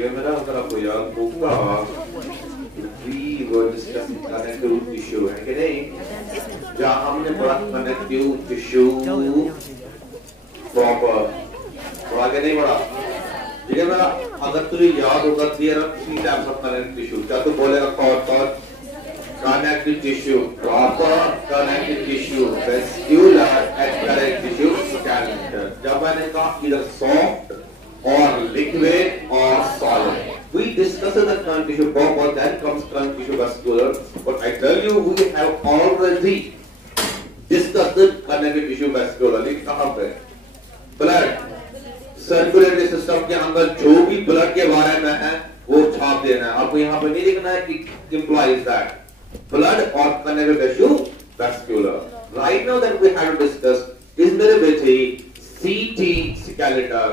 Remember आपको याद होगा we were discussing connective tissue है कि नहीं? जहाँ हमने पढ़ा connective tissue proper, तो आगे नहीं बढ़ा। ठीक है मेरा? अगर तुझे याद होगा there are three types of connective tissue, क्या तू बोलेगा कौन? Connective tissue, proper connective tissue, vascular and connective tissue skeletal. जब मैंने कहा either soft or liquid or solid. We discussed the connective tissue proper, then comes connective tissue vascular. But I tell you, we have already discussed the connective tissue vascular. लेकिन कहाँ पे? Blood. Circulatory system के अंदर जो भी blood के बारे में है वो छाप देना है। आपको यहाँ पे नहीं लिखना है कि implies that blood or connective tissue vascular. Right now that we have to discuss is मेरे बेटे CT skeleton.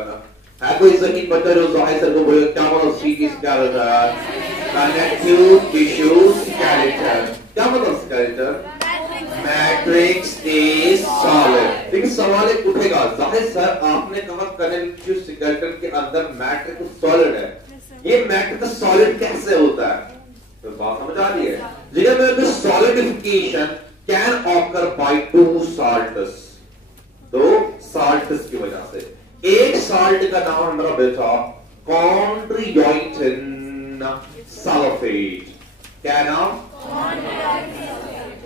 है कोई सही बच्चा जो जाहिर सर को बोले क्या मतलब CT skeleton? Connective tissue skeleton. क्या मतलब skeleton? Matrix is solid. लेकिन सवाल एक उठेगा, जाहिर सर आपने कहा कनेक्टिव स्केलेटन के अंदर मैट्रिक्स सॉलिड है, ये मैट्रिक्स सॉलिड कैसे होता है? तो बात समझ आ रही है? जिगर में solidification can occur by two salts, दो साल्ट्स की वजह से। एक साल्ट का नाम हमारा बेटा कॉन्ड्रियोटिन सल्फेट। क्या नाम?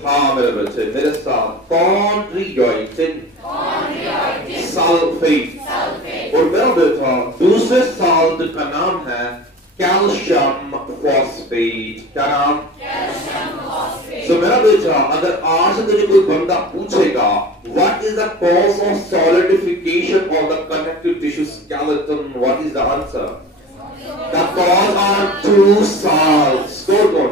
हाँ मेरे बच्चे मेरे साथ, कॉन्ड्रियोटिन सल्फेट। और मेरा बेटा दूसरे साल्ट का नाम है कैल्शियम फॉस्फेट। क्या नाम? Calcium phosphate. तो मेरा बेटा अगर आज से तुझे कोई बंदा पूछेगा what is the cause of solidification of the connective tissue skeleton, what is the answer? The cause are two salts. कौन?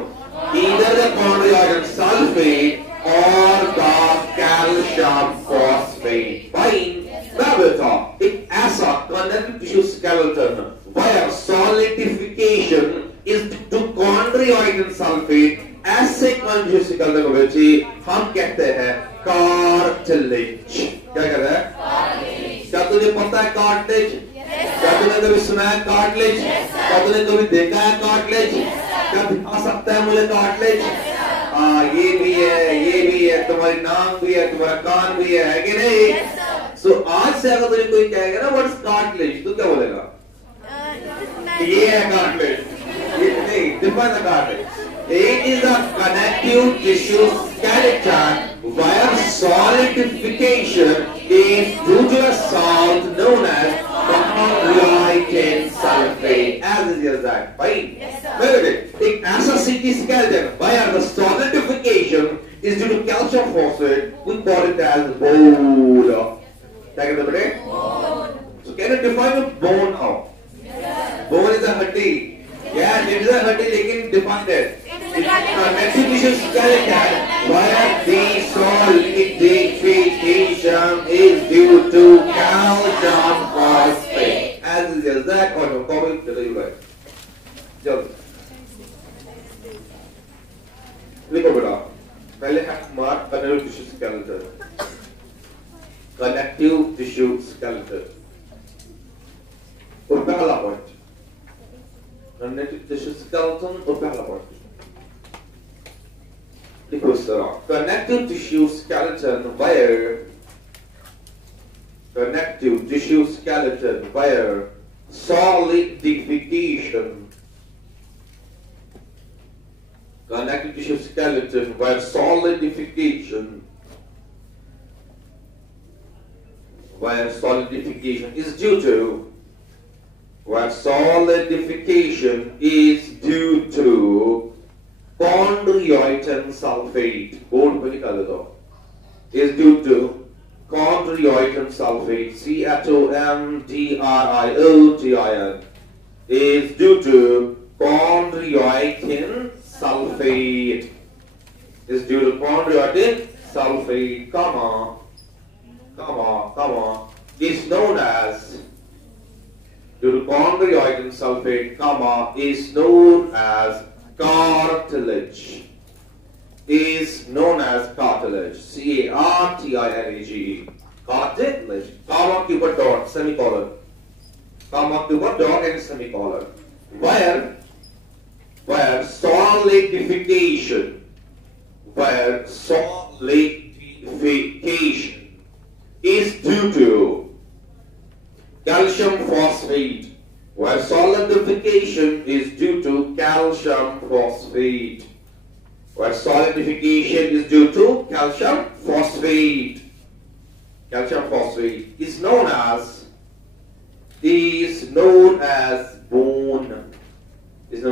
Either the chondroitin sulfate or the calcium phosphate. Fine. Now beta, एक ऐसा connective tissue skeleton where solidification is to chondroitin sulfate. ऐसे connective tissue skeleton को बेची हम कहते हैं cartilage. क्या कहते हैं? Cartilage. क्या तुझे पता है cartilage? क्या तूने कभी सुना है कार्टिलेज? क्या तूने कभी देखा है कार्टिलेज? क्या दिखा सकता है मुझे कार्टिलेज? हाँ ये भी है, तुम्हारी नाक भी है, तुम्हारा कान भी है कि नहीं? सो आज से अगर तुझे कोई कहेगा ना व्हाट इज कार्टिलेज, तो क्या बोलेगा? ये है कार्टिलेज। ये नहीं, define the cartilage. It is a connective tissue skeleton where solidification is due to a salt known as chondroitin sulfate. As is just that. Fine. Very good. एक ऐसा CT skeleton where the solidification is due to calcium phosphate, we call it as bone. क्या कहते हैं? Bone. So can you define a bone now? Bone is a hड्डी. Yeah, it is a hड्डी, लेकिन define it. Connective tissue skeleton where the solidification is due to calcium phosphate. As is just that or no? Comment चलो you guys. चलो लिखो बेटा, पहले है mark connective tissue skeleton. Connective tissue skeleton. और पहला point connective tissue skeleton और पहला पॉइंट लिखो इस तरह, connective tissue skeleton where solidification is due to chondroitin sulfate. Board पे निकाल दो. Is due to chondroitin sulfate. CHONDRIOTIN is due to chondroitin sulfate. Is due to chondroitin sulfate. Come on. Is known as due to chondroitin sulfate. Is known as cartilage. Is known as cartilage. CARTILAGE. Cartilage. Comma keyword dot semicolon. Comma keyword dot and semicolon. where solidification is due to calcium phosphate. Where solidification is due to calcium phosphate. Where solidification is due to calcium phosphate. Calcium phosphate is known as bone. Is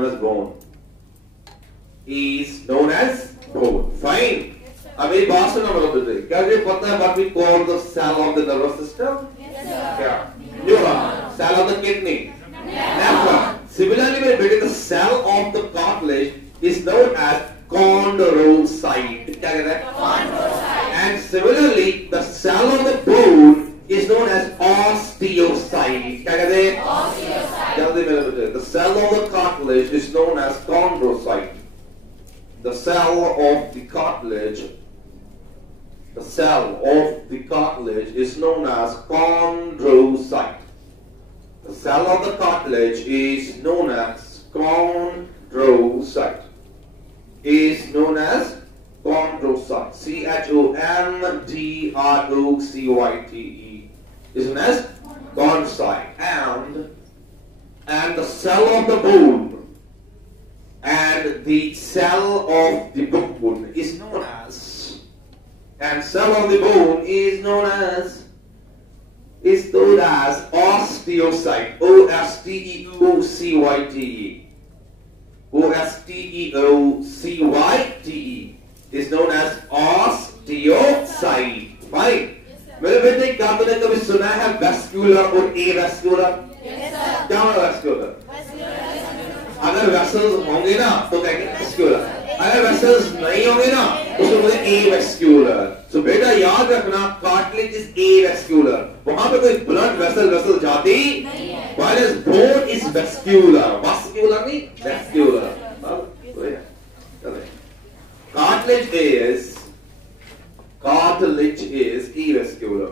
known as bone. Fine. अब ये बात सुनो मेरे क्या ये पता है what we call the cell of the nervous system? Yes, sir. क्या? Neuron. Cell of the kidney. Nephron. Similarly, मेरे बेटे, the cell of the cartilage is known as chondrocyte. क्या कहते हैं? Chondrocyte. And similarly, the cell of the bone is known as osteocyte. क्या कहते हैं? Osteocyte. जल्दी मेरे बेटे, the cell of the cartilage is known as chondrocyte. The cell of the cartilage is known as chondrocyte. The cell of the cartilage is known as chondrocyte. C-H-O-N-D-R-O-C-Y-T-E is known as chondrocyte. And the cell of the bone and the cell of the bone is known as osteocyte. O-S-T-E-O-C-Y-T-E. O-S-T-E-O-C-Y-T-E is known as osteocyte. Fine. मेरे बेटे, क्या तुमने कभी सुना है vascular और avascular? Yes, sir. क्या होगा vascular? अगर vessels होंगे ना तो कहेंगे vascular. अगर vessels नहीं होंगे ना तो उसको बोलते हैं avascular. So बेटा याद रखना, cartilage is avascular. वहाँ पे कोई blood vessel जाती नहीं है. Whereas bone is vascular. Vascular नहीं, vascular. Cartilage is avascular.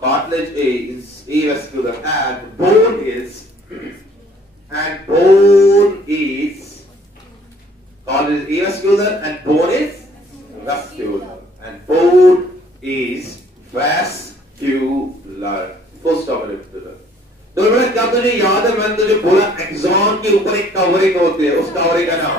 Cartilage is avascular and bone is avascular and bone is vascular. And bone is vascular. Full stop. तो मैंने क्या तुझे याद है, मैंने तुझे बोला एक्सॉन के ऊपर एक कवरिंग होती है, उस कवरिंग का नाम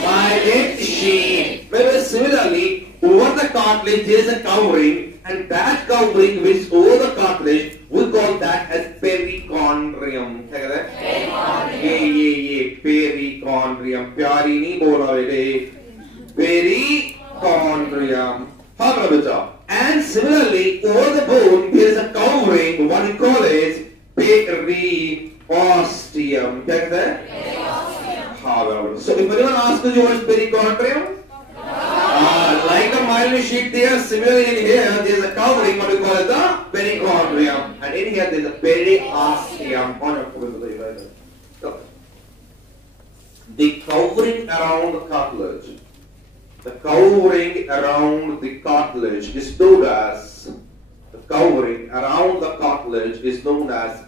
myelin sheath. Similarly, over the cartilage there is a covering, and that covering which over the cartilage we call that as perichondrium. क्या कहते हैं? ये perichondrium. प्यारी नहीं बोला बेटे, perichondrium. हाँ मेरा बच्चा. And similarly, over the bone there is a covering, what we call is periosteum. क्या कहते हैं? So if anyone asks you what is perichondrium? Like a myelin sheath there, similarly in here there is a covering, what we call it the perichondrium, and in here there is a periosteum. The covering around the cartilage. The covering around the cartilage is known as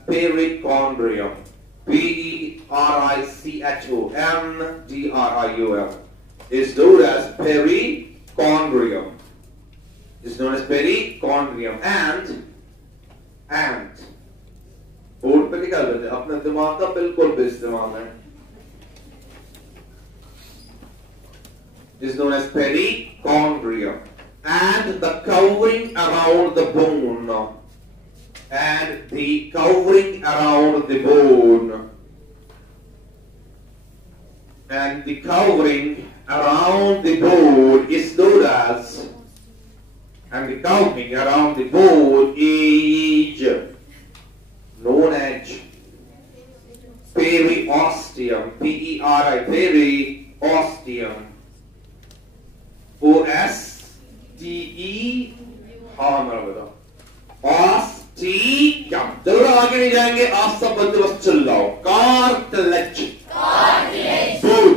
perichondrium. Perichondrium is known as perichondrium. And board पे निकाल लेते हैं, अपने दिमाग का बिल्कुल भी इस्तेमाल है. Is known as perichondrium. And the covering around the bone. And the covering around the bone is known as periosteum. Periosteum. O-S-T-E. हाँ मेरा बेटा, osteum. चलो आगे नहीं जाएंगे, आप सब बच्चे बस चिल्लाओ. Cartilage. Bone.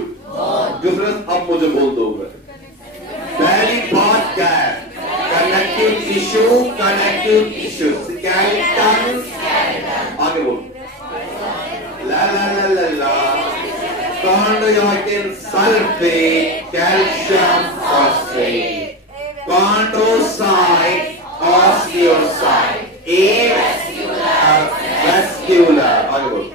chondroitin sulfate, calcium phosphate. Chondrocyte, osteocyte, vascular, आगे बोलो.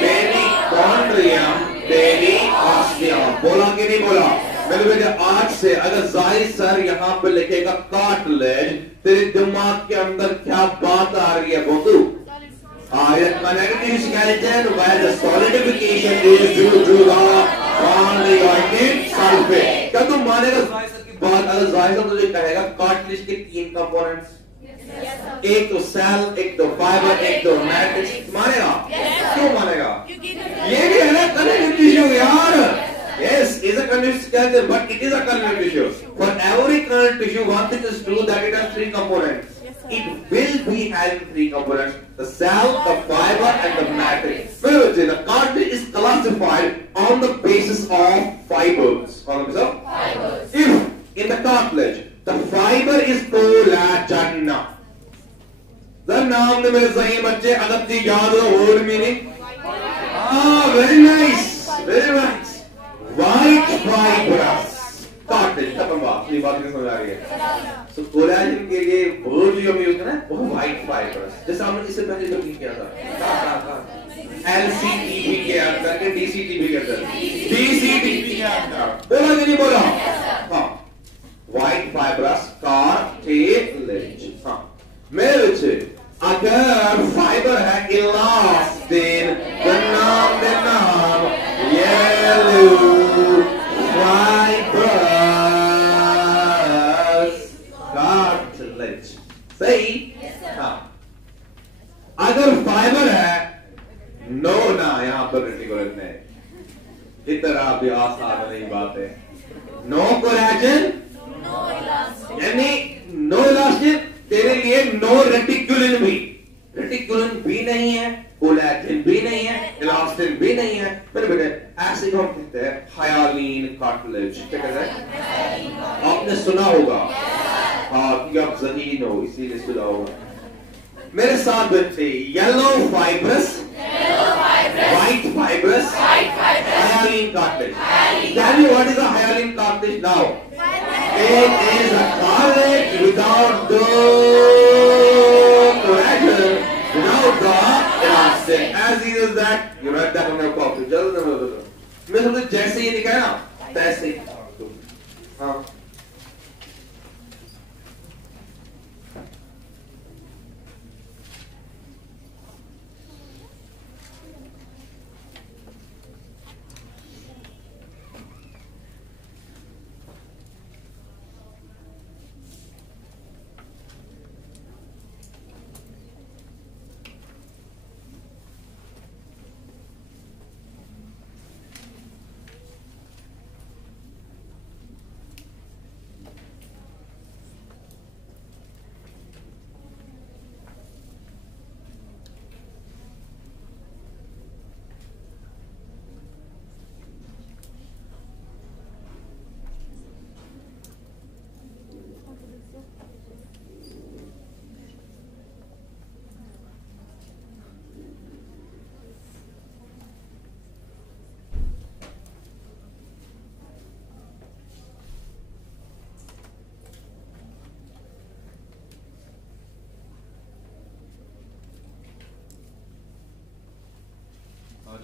Perichondrium, periosteum. बोला कि नहीं बोला? मेरे बेटे आज से अगर जाहिर सर यहाँ पे लिखेगा कार्टिलेज, तेरे दिमाग के अंदर क्या बात आ रही है बोतू? Connective skeleton where the solidification is due to the chondroitin sulfate. क्या तुम मानेगा जाहिर सर की बात? अगर जाहिर सर तुझे कहेगा कार्टिलेज के 3 कंपोनेंट्स, एक तो सेल, एक तो फाइबर, एक तो मैट्रिक्स, मानेगा? क्यों मानेगा? ये भी है ना कनेक्टिव टिश्यू यार. Yes, it's a connective skeleton, but it is a connective tissue. For every connective tissue, one thing is true that it has 3 components. It will be having 3 components: the cell, the fiber, and the matrix. The cartilage is classified on the basis of fibers. On the basis of fibers. If in the cartilage the fiber is collagen. The नाम ने मेरे सही बच्चे अगर जी याद हो word meaning. Very nice, very nice. White fibrous cartilage. खत्म बात. ये बात नहीं समझ आ रही है. So collagen के लिए word जो हम यूज करना है वो white fibrous. जैसे हमने इससे पहले जो किया था. LCTB के अंदर के DCTB के अंदर. DCTB के अंदर. बोला कि नहीं बोला? हाँ. White fibrous cartilage. हाँ. मेरे बच्चे अगर फाइबर है इलास्टिन, the नाम yellow fibrous cartilage. सही? हाँ. अगर फाइबर है नो ना यहाँ पर रेटिकुलम में इतना भी आसान नहीं बात है. नो कोलेजन, यानी नो इलास्टिन, तेरे लिए नो रेटिकुलिन भी. रेटिकुलिन भी नहीं है, कोलेजन भी नहीं है, इलास्टिन भी नहीं है. मेरे बेटे ऐसे को हम कहते हैं हायालिन कार्टिलेज. क्या कहते हैं? आपने सुना होगा. हाँ, क्योंकि आप ज़हीन हो इसीलिए सुना होगा. मेरे साथ बच्चे yellow fibrous, white fibrous, hyaline cartilage. Tell me what is a hyaline cartilage now? It is a cartilage without the collagen, without the elastin. As easy as that. You write that on your copy. जल्द मैं समझ जैसे ये लिखा है ना तैसे. हाँ.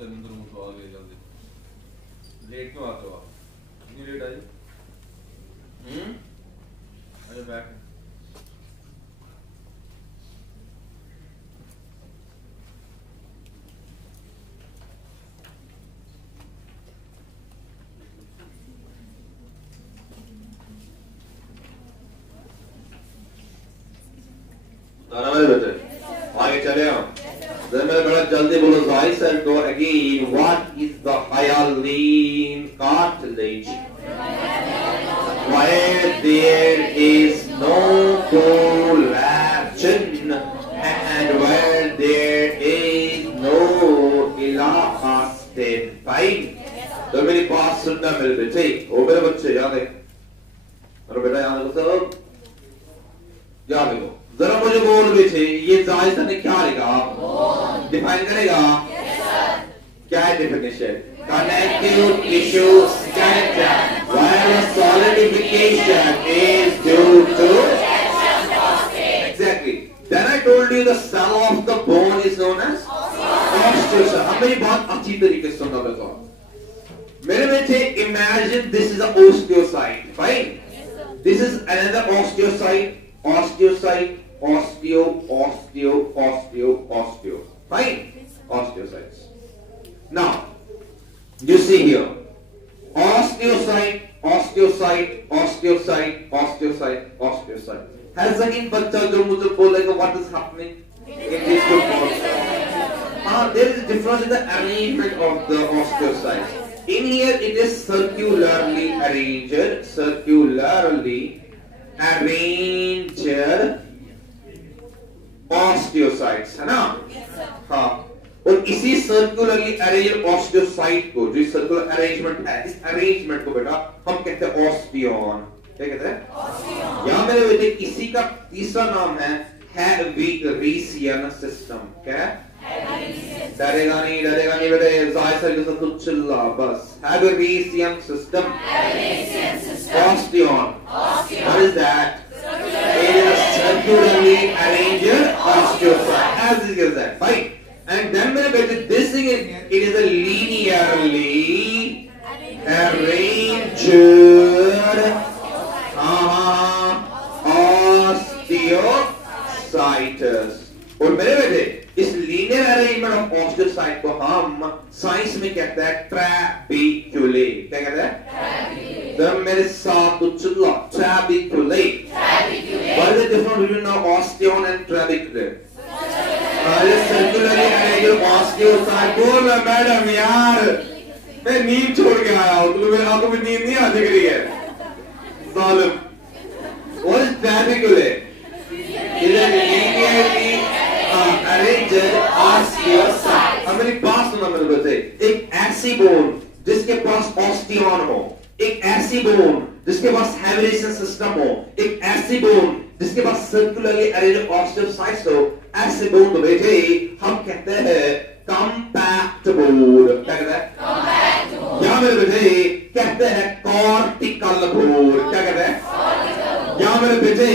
जल्दी लेट क्यों आते हो आप? इतनी लेट आई? अरे बैक आगे चले हम. बड़ा जल्दी बोलो जाहिर सर को again. What is the hyaline cartilage? Where there is no collagen and where there is no elastin. Fine. तो मेरी बात सुनना मेरे बच्चे. ओ मेरे बच्चे याद है? और बेटा याद रखो सब. याद रखो. जरा मुझे बोल बेटे ये जाहिर सर ने क्या लिखा? डिफाइन करेगा? क्या है definition. Connective tissue skeleton. While a solidification is due to. Exactly. Then I told you the cell of the bone is known as osteocell. अब मेरी बात अच्छी तरीके से सुनना बताओ. मेरे बेटे, imagine this is an osteocyte, fine? This is another osteocyte, osteo, fine? Osteocytes. Now, you see here, osteocyte. Has any बच्चा जो मुझे बोलेगा what is happening in these two parts? There is a difference in the arrangement of the osteocytes. In here it is circularly arranged osteocytes, है ना? हाँ. और इसी circularly arranged osteocyte को, जो सर्कुलर अरेंजमेंट है, इस अरेंजमेंट को बेटा हम कहते हैं ऑस्टियन. क्या कहते हैं? ऑस्टियन. यहाँ मेरे बेटे इसी का तीसरा नाम है हैविरीसियन सिस्टम. क्या है? डरेगा नहीं बेटे, जायसर के साथ चिल्ला बस. हैविरीसियन system. ऑस्टियन. What is that? It is a circularly arranged osteocyte. As it is that, right? And then this thing it is a linearly arranged osteocytes. और मेरे बेटे इस लीनियर अरेंजमेंट ऑफ ऑस्टियोसाइट को हम साइंस में कहते हैं ट्रैबिक्यूले. क्या कहते हैं? जब मेरे साथ तो चिल्ला, ट्रैबिक्यूले. What is the difference between osteon and trabecular? Circularly arranged osteocyte. बोल मैडम यार, मैं नींद छोड़ के आया हूँ, तुम्हें आपको भी नींद नहीं आ रही है जालिम. What is trabecular? It is a linearly arranged osteocyte. अब मेरी बात सुना मेरे बच्चे. एक ऐसी बोन जिसके पास ऑस्टियन हो, एक ऐसी बोन जिसके पास हैविरीसियन सिस्टम हो, एक ऐसी बोन जिसके पास सर्कुलरली अरेंज्ड ऑस्टियोसाइट्स हो, ऐसे बोन को बेटे हम कहते हैं कॉम्पैक्ट बोन. क्या कहते हैं? Compact bone. या मेरे बेटे कहते हैं कॉर्टिकल बोन. क्या कहते हैं? या मेरे बेटे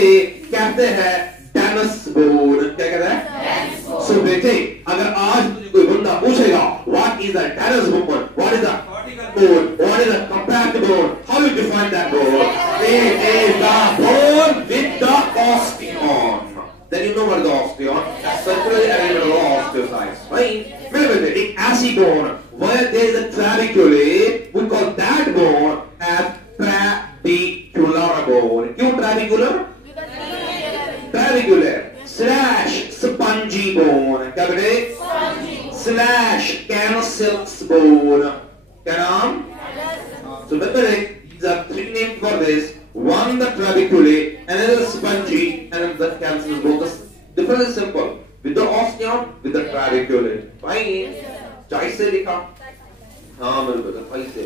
कहते हैं डेनस बोन. क्या कहते हैं? सो बेटे, अगर आज तुझे कोई बंदा पूछेगा what is a dance bone, what is a bone, what is a compact bone, how do you define that bone? It is the bone with the osteon. Then you know what is the osteon? Circularly arranged osteocytes, right? Remember, एक ऐसी bone where there is a trabeculae, we call that bone as trabecular bone. क्यों trabecular? Trabecular slash spongy bone. क्या बेटे? Slash cancellous bone. क्या नाम? So remember, these are three names for this. One the trabeculae, another spongy, and the cancellous bone. The difference is simple. With the osteon, with the trabeculae. Fine. चाय से लिखा? हाँ मेरे बेटा, चाय से.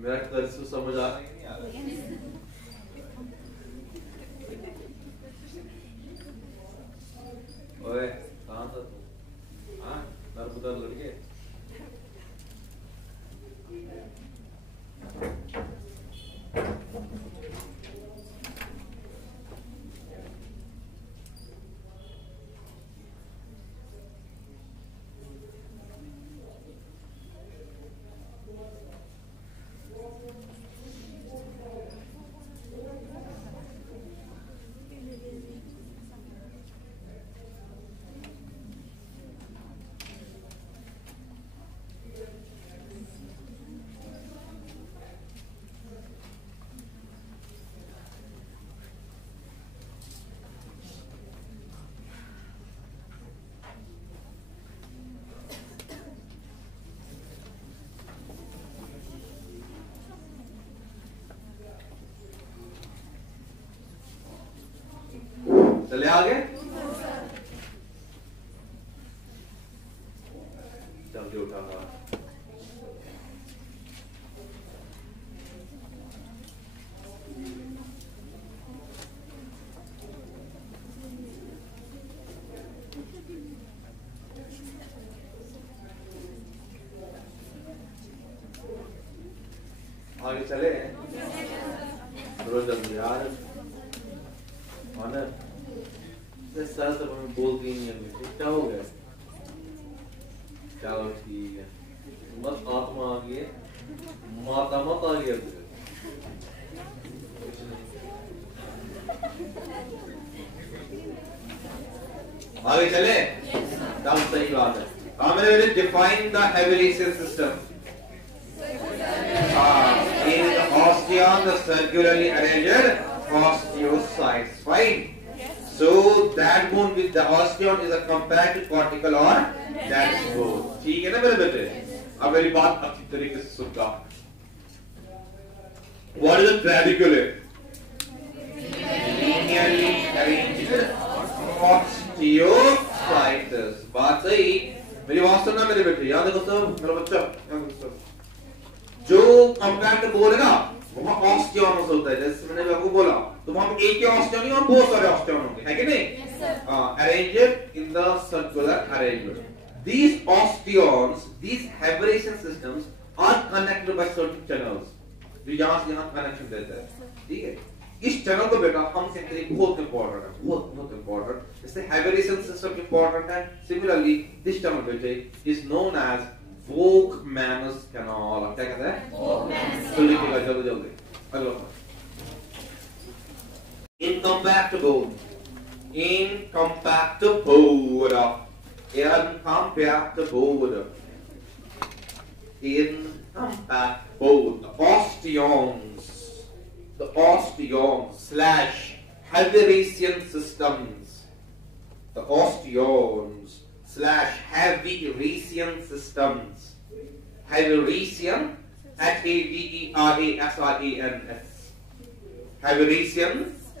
मेरा कर्सु समझ आ रहा है कि नहीं आ रहा? ओए कहाँ था तू? हाँ नरबुदर लड़के चले आगे, जल्दी उठा था। आगे चले रोज जल्दी यार, ऑनर सर सब हमें बोलती नहीं है, क्या हो गया? चलो ठीक है, मत आत्मा आ गई, माता मत आ गया तुझे। आगे चले, तब सही बात है। हाँ मैंने define the Haversian system. In the osteon, the circularly arranged osteocytes. Fine. So that bone with the osteon is a compact cortical or dense bone. ठीक है ना मेरे बेटे? अब मेरी बात अच्छी तरीके से सुनना। What is a trabeculate? Linearly arranged osteocytes. बात सही। मेरी बात सुनना मेरे बेटे। याद रखो सब, मेरा बच्चा याद रखो सब। जो कॉम्पैक्ट बोल है ना, वहाँ ऑस्टियोनस होता है, जैसे मैंने आपको बोला, तो वहाँ एक ही ऑस्टियोन नहीं, वहाँ बहुत सारे ऑस्टियोन होंगे, है कि नहीं? Arranged in the circular arrangement. These osteons, these Heberasian systems are connected by certain channels, जो यहाँ से यहाँ कनेक्शन देते हैं, ठीक है? इस चैनल को बेटा हम कहते हैं बहुत इंपॉर्टेंट है, बहुत इंपॉर्टेंट। जैसे Heberasian system इंपॉर्टेंट है, similarly this channel बेटे is known as Volkmann's canal। क्या कहते हैं? Volkmann's canal। लिखिएगा जल्दी जल्दी। अगला incompatible, incompatible, incompatible, incompatible. The osteons slash Heberasian systems, the osteons slash Heberasian systems, Heberasian, Heberasian, Heberasian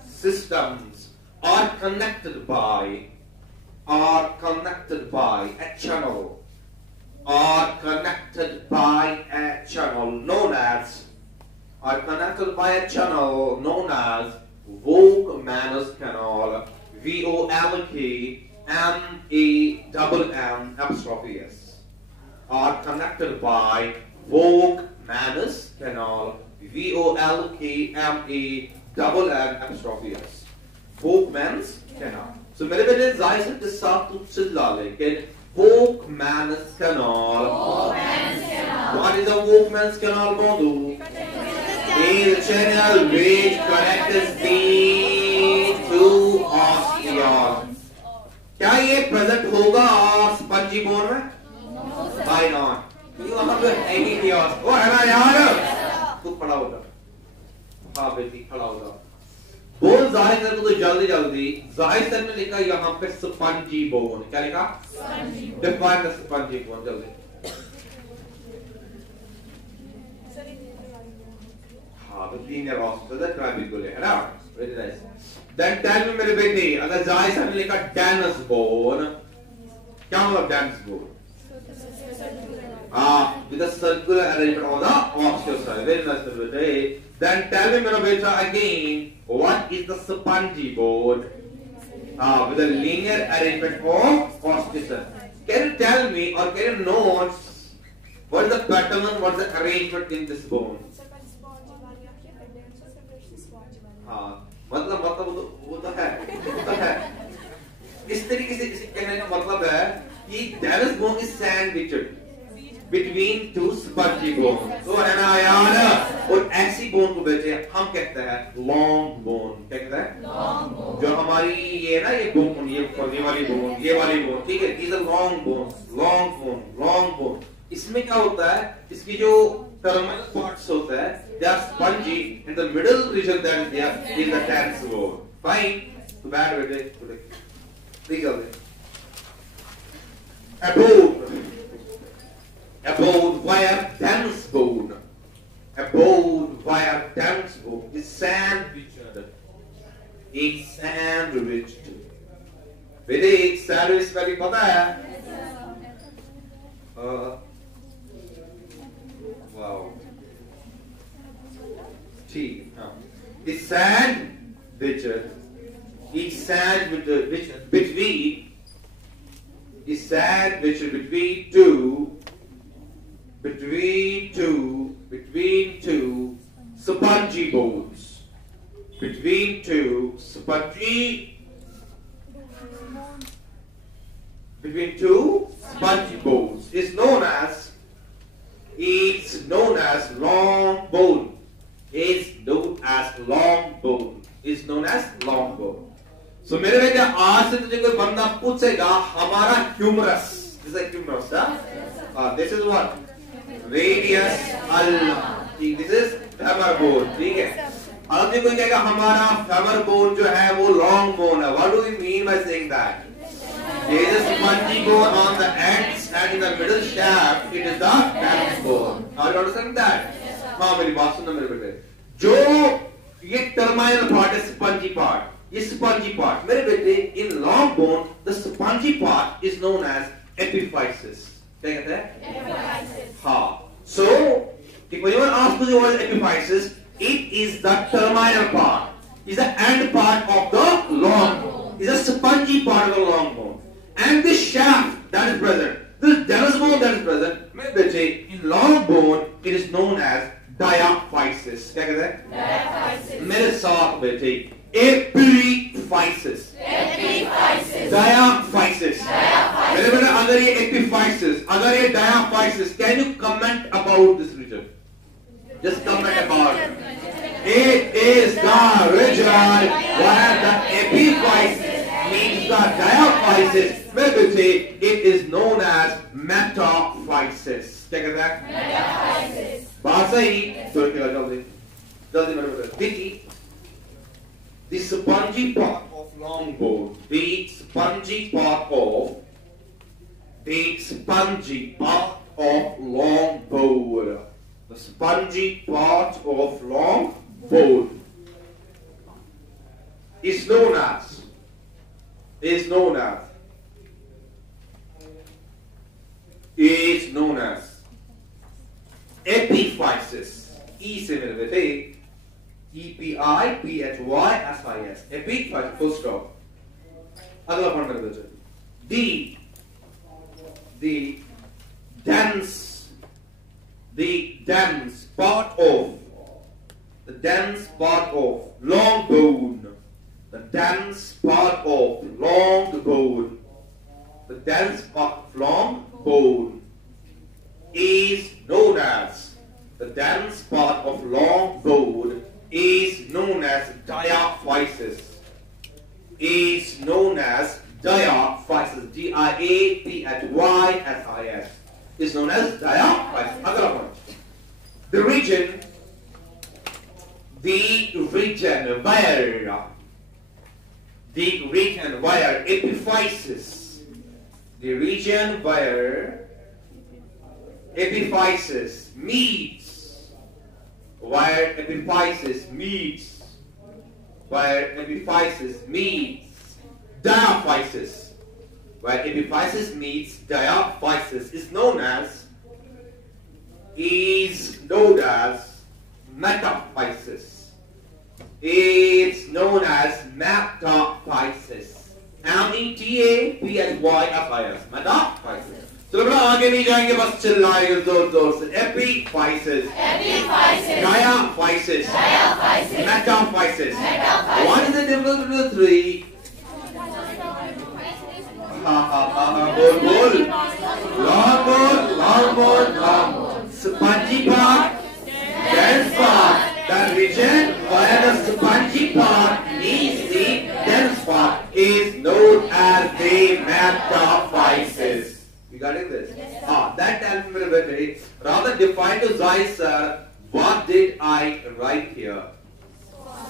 systems are connected by a channel, known as Volkmann's canal, VOLKMANN are connected by Volkmann's canal, VOLKMANN, Volkmann's canal. So मेरे बेटे जाहिर से के साथ तू चिल्ला लेकिन Volkmann's canal. What is a Volkmann's canal, Bondu? Is a channel which connects the two osteons. क्या ये present होगा spongy bone में? Why not? क्योंकि वहाँ पे है ही नहीं osteon. ओ है ना यार? तू खड़ा होगा. हाँ बेटी खड़ा होगा. बोल जाहिर सर को तो जल्दी जल्दी जाहिर सर ने लिखा यहाँ पे स्पंजी बोन। क्या लिखा? डिफाइन द स्पंजी बोन जल्दी। हाँ तो लीनियर ऑस्टियोस है ट्राइबिकुल है ना? Very nice. Then tell me मेरे बेटे अगर जाहिर सर ने लिखा डेनस बोन, क्या मतलब dance bone? with a circular arrangement of the osteocyte. Very nice बेटे। Then tell me मेरा बेटा again, what is the spongy bone? With a linear arrangement of osteocyte. Can you tell me or can you note what is the pattern, what is the arrangement in this bone? मतलब वो तो है। इस तरीके से इसे कहने का मतलब है कि Dennis bone is sandwiched between two spongy bones. तो है ना यार? और ऐसी बोन को बेटे हम कहते हैं long bone। क्या कहते हैं? Long bone। जो हमारी ये ना ये बोन, ये वाली बोन, ठीक है? These are long bones, long bone। इसमें क्या होता है? इसकी जो terminal parts होता है, they are spongy, and the middle region that is there is the dense bone. Fine. तो बैठ बेटे, ठीक है? Abode via dense bone. Abode via dense bone is sandwiched. It's sandwiched बेटे सैंड स्पेलिंग पता है? वाओ ठीक हाँ is sandwich is sandwich between is sandwich between two spongy bones between two spongy bones is known as long bone is known as long bone so मेरे बेटे आज से तुझे कोई बंदा पूछेगा हमारा humerus this is what radius ulna this is femur bone ठीक है अब जो कोई कहेगा हमारा femur bone जो है वो long bone है what do we mean by saying that there is a spongy bone on the ends and in the middle shaft it is the femur bone are you understanding that हाँ मेरी बात सुनना मेरे बेटे जो ये terminal part है spongy part ये spongy part मेरे बेटे in long bone the spongy part is known as epiphysis क्या कहते हैं epiphysis हाँ so if anyone asks you what is epiphysis it is the terminal part is the end part of the long bone is a spongy part of the long bone and this shaft that is present this dense bone that is present मेरे बेटे in long bone it is known as diaphysis क्या कहते हैं diaphysis मेरे साथ बेटे epiphysis diaphysis मेरे बेटे अगर ये epiphysis अगर ये diaphysis can you comment about this region just comment about it is the region where the epiphysis meets the diaphysis मेरे बेटे it is known as metaphysis क्या कहते हैं metaphysis बात सही तो क्या जल्दी मेरे बेटे the spongy part of long bone the spongy part of long bone the spongy part of long bone is known as epiphysis E से मेरे बेटे epiphysis epiphysis full stop अगला पॉइंट मेरे बेटे the dense part of long bone the dense part of long bone is known as diaphysis diaphysis D-I-A-P-H-Y-S-I-S is known as diaphysis अगला point the region where epiphysis meets diaphysis is known as metaphysis metaphysis metaphysis चलो बड़ा आगे नहीं जाएंगे बस चिल्लाएंगे जोर से epiphysis diaphysis metaphysis what is the difference between the three बोल long bone spongy part dense part the region where the spongy part meets the dense part is known as the metaphysis. You got it this? Yes, that tells me very rather define to Zai sir what did I write here?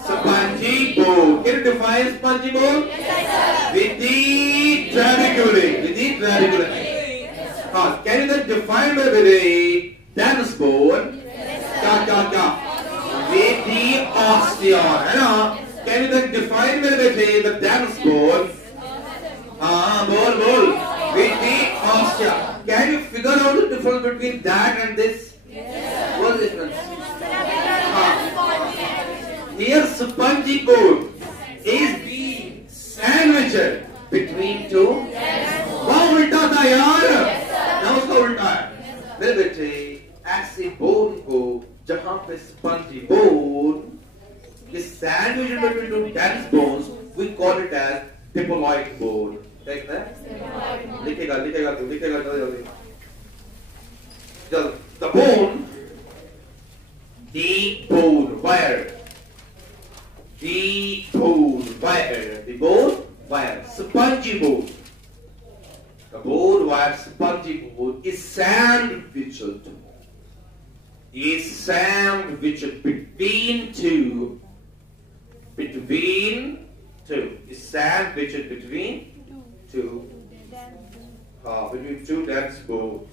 Spongy bone. Can you define spongy bone? Yes, sir. With the trabeculae. Can you then define very dense bone? Yes, sir. With the osteon. Can you then define the dense bone? ball. With the posture. Can you figure out the difference between that and this? Yes. What is the difference? Here, spongy board is being sandwiched between two. वहाँ उल्टा था यार. ना उसका उल्टा है. मेरे बेटे ऐसे बोन को जहाँ पे spongy bone is sandwiched between two dense bones, we call it as diploid bone. देखना है? लिखेगा जल्दी. The bone, deep bone, wire. Deep bone, wire. The bone, wire. Spongy bone. The bone, wire, spongy bone is sandwiched. Is sandwiched between two. Is sandwiched between two. Between two dense bones.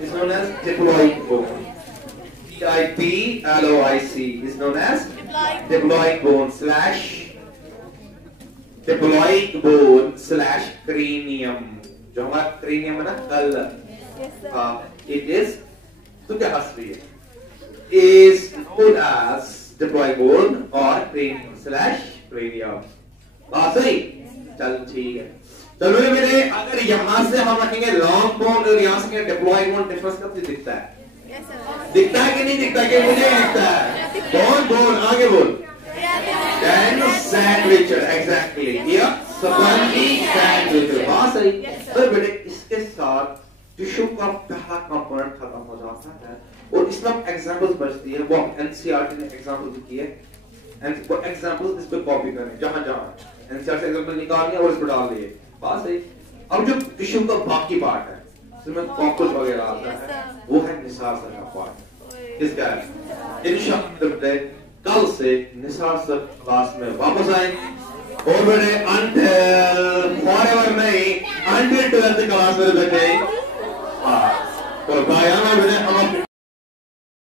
Is known as diploid bone. DIPLOIC is known as diploid bone slash cranium. जो हमारा cranium है ना कल. It is तो क्या हंस रही है? Is known as diploid bone or cranium slash cranium. बात सही? चल ठीक है. चलो ये मेरे अगर यहाँ से हम रखेंगे लॉन्ग बोन और यहाँ से डिप्लॉयड बोन डिफरेंस कब से दिखता है? दिखता है कि नहीं दिखता? कि मुझे दिखता है. बोन आगे बोल. Then sandwich exactly. Yeah, spongy sandwich. हाँ सही. तो बेटे इसके साथ टिश्यू का पहला कंपोनेंट खत्म हो जाता है और इसमें एग्जांपल्स बचती है. वो एनसीईआरटी ने एग्जांपल दी है. एंड वो एग्जांपल्स इस पे कॉपी करें जहाँ एनसीईआरटी से एग्जांपल निकालने और इस पे डाल दिए. बात सही. अब जो टिश्यू का बाकी पार्ट है जिसमें कॉकरोच वगैरह आता है वो है निसार सर का पार्ट. किसका है? इंशाअल्लाह कल से निसार सर क्लास में वापस आएंगे और बड़े until forever नहीं until 12th क्लास में बैठे. तो भाई हमें